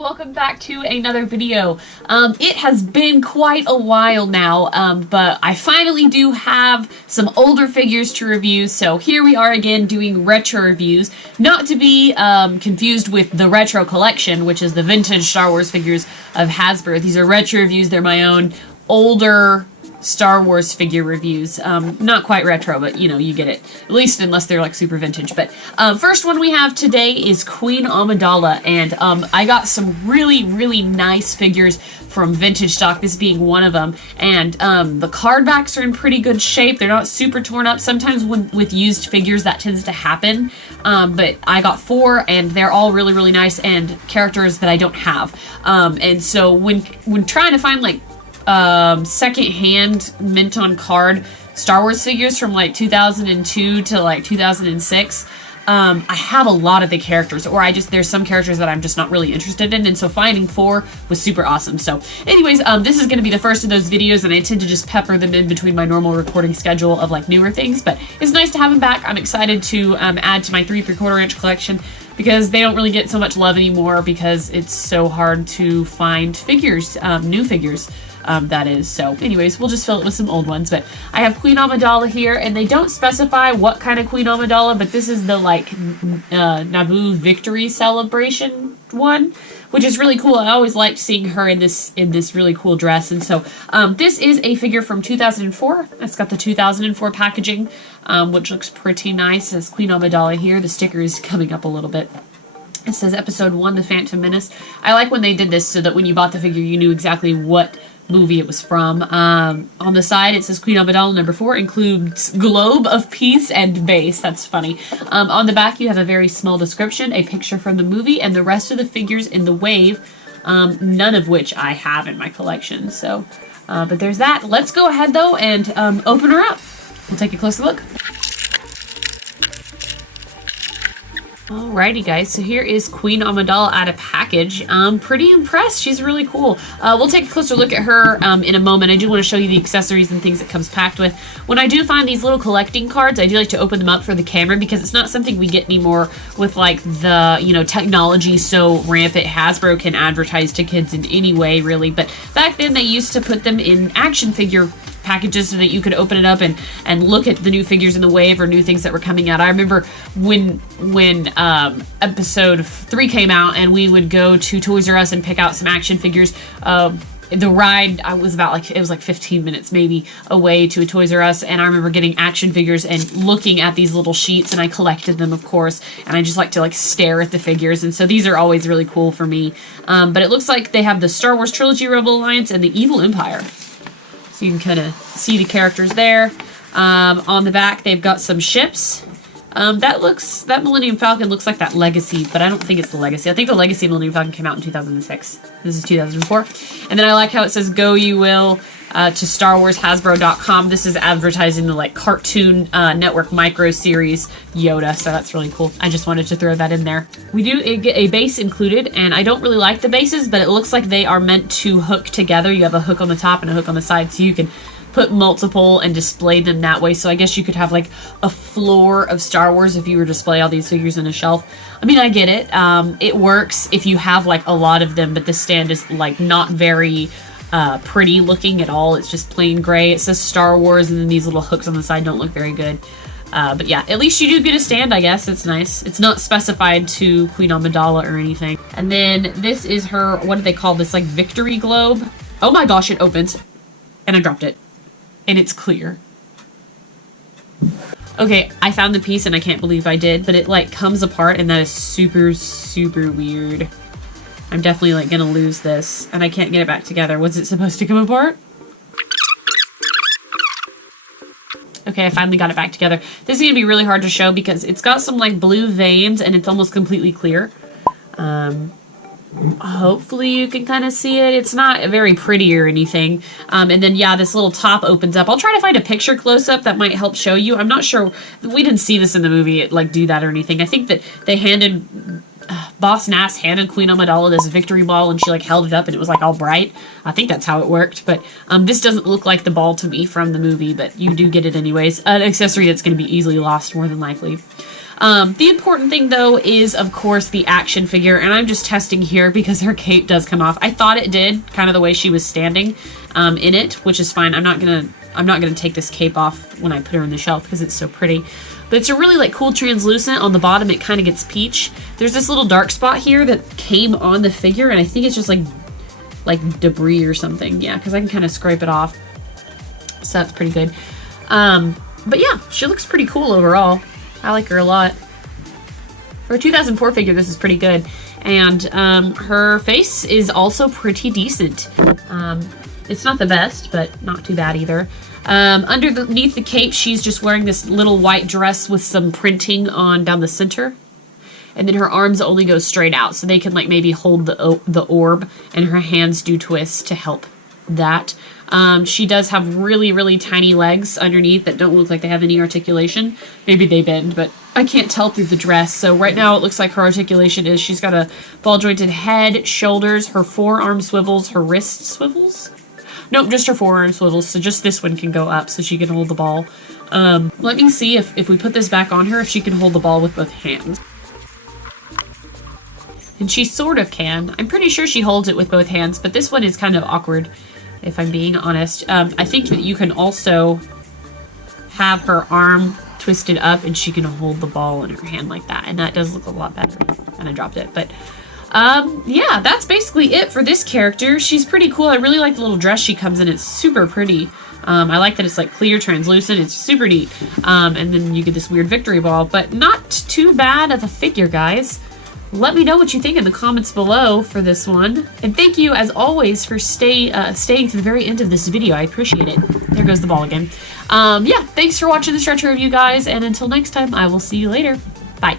welcome back to another video. It has been quite a while now, but I finally do have some older figures to review, so here we are again doing retro reviews, not to be confused with the retro collection, which is the vintage Star Wars figures of Hasbro. These are retro reviews, they're my own older Star Wars figure reviews. Not quite retro, but you know, you get it. At least unless they're like super vintage. But first one we have today is Queen Amidala, and I got some really nice figures from vintage stock, this being one of them. And the card backs are in pretty good shape. They're not super torn up. Sometimes with used figures that tends to happen. But I got 4 and they're all really nice and characters that I don't have. And so when trying to find like second-hand mint on card Star Wars figures from like 2002 to like 2006, I have a lot of the characters, or there's some characters that I'm just not really interested in, and so finding 4 was super awesome. So anyways, this is going to be the first of those videos, and I tend to just pepper them in between my normal recording schedule of like newer things, but it's nice to have them back. I'm excited to add to my 3 3/4 inch collection, because they don't really get so much love anymore because it's so hard to find figures, new figures. That is. So anyways, we'll just fill it with some old ones. But I have Queen Amidala here, and they don't specify what kind of Queen Amidala, but this is the like Naboo victory celebration one, which is really cool. I always liked seeing her in this really cool dress. And so this is a figure from 2004. It's got the 2004 packaging, which looks pretty nice. It says Queen Amidala here. The sticker is coming up a little bit. It says Episode 1, The Phantom Menace. I like when they did this so that when you bought the figure, you knew exactly what movie it was from. On the side, it says Queen Amidala number 4 includes Globe of Peace and Base. That's funny. On the back, you have a very small description, a picture from the movie, and the rest of the figures in the wave, none of which I have in my collection. So, but there's that. Let's go ahead, though, and open her up. We'll take a closer look. Alrighty guys, so here is Queen Amidala out of package. Pretty impressed. She's really cool. We'll take a closer look at her in a moment. I do want to show you the accessories and things it comes packed with. When I do find these little collecting cards, I do like to open them up for the camera because it's not something we get anymore with like the, you know, technology so rampant. Hasbro can advertise to kids in any way really, but back then they used to put them in action figure packages so that you could open it up and look at the new figures in the wave or new things that were coming out. I remember when episode 3 came out and we would go to Toys R Us and pick out some action figures. The ride, I was about like, it was like 15 minutes maybe away to a Toys R Us, and I remember getting action figures and looking at these little sheets, and I collected them, of course, and I just like to like stare at the figures, and so these are always really cool for me. But it looks like they have the Star Wars Trilogy, Rebel Alliance, and the Evil Empire. So you can kind of see the characters there. On the back, they've got some ships. That Millennium Falcon looks like that Legacy, but I don't think it's the Legacy. I think the Legacy Millennium Falcon came out in 2006. This is 2004. And then I like how it says, "Go You Will," to StarWarsHasbro.com. This is advertising the like Cartoon Network micro series Yoda, so that's really cool. I just wanted to throw that in there. We do get a base included, and I don't really like the bases, but it looks like they are meant to hook together. You have a hook on the top and a hook on the side, so you can put multiple and display them that way. So I guess you could have like a floor of Star Wars if you were to display all these figures in a shelf. I mean, I get it. It works if you have like a lot of them, but this stand is like not very pretty looking at all. It's just plain gray. It says Star Wars, and then these little hooks on the side don't look very good. But yeah, at least you do get a stand, I guess. It's nice. It's not specified to Queen Amidala or anything. And then this is her, what do they call this, like victory globe? Oh my gosh, it opens. And I dropped it. And it's clear. Okay, I found the piece and I can't believe I did, but it like comes apart, and that is super weird. I'm definitely like gonna lose this, and I can't get it back together. Was it supposed to come apart? Okay, I finally got it back together. This is gonna be really hard to show because it's got some like blue veins and it's almost completely clear. Hopefully you can kind of see it. It's not very pretty or anything. And then yeah, this little top opens up. I'll try to find a picture close up that might help show you. I'm not sure. We didn't see this in the movie, like do that or anything. I think that they handed Boss Nass handed Queen Amidala this victory ball, and she like held it up and it was like all bright. I think that's how it worked, but this doesn't look like the ball to me from the movie, but you do get it anyways. An accessory that's going to be easily lost more than likely. The important thing though is of course the action figure, and I'm just testing here because her cape does come off. I thought it did, kind of the way she was standing in it, which is fine. I'm not gonna take this cape off when I put her in the shelf because it's so pretty. But it's a really like cool translucent. On the bottom it kind of gets peach. There's this little dark spot here that came on the figure, and I think it's just like debris or something. Yeah, because I can kind of scrape it off. So that's pretty good. But yeah, she looks pretty cool overall. I like her a lot. For a 2004 figure, this is pretty good. And her face is also pretty decent. It's not the best, but not too bad either. Underneath the cape, she's just wearing this little white dress with some printing on down the center. And then her arms only go straight out, so they can like maybe hold the orb, and her hands do twist to help that. She does have really, really tiny legs underneath that don't look like they have any articulation. Maybe they bend, but I can't tell through the dress. So right now it looks like her articulation is she's got a ball jointed head, shoulders, her forearm swivels, her wrist swivels. Nope, just her forearm swivels, so just this one can go up so she can hold the ball. Let me see if we put this back on her, if she can hold the ball with both hands. And she sort of can. I'm pretty sure she holds it with both hands, but this one is kind of awkward, if I'm being honest. I think that you can also have her arm twisted up and she can hold the ball in her hand like that, and that does look a lot better. And I dropped it, but yeah, that's basically it for this character. She's pretty cool. I really like the little dress she comes in. It's super pretty. I like that it's like clear, translucent. It's super neat. And then you get this weird victory ball, but not too bad of a figure, guys. Let me know what you think in the comments below for this one. And thank you, as always, for staying to the very end of this video. I appreciate it. There goes the ball again. Yeah, thanks for watching this retro review, guys. And until next time, I will see you later. Bye.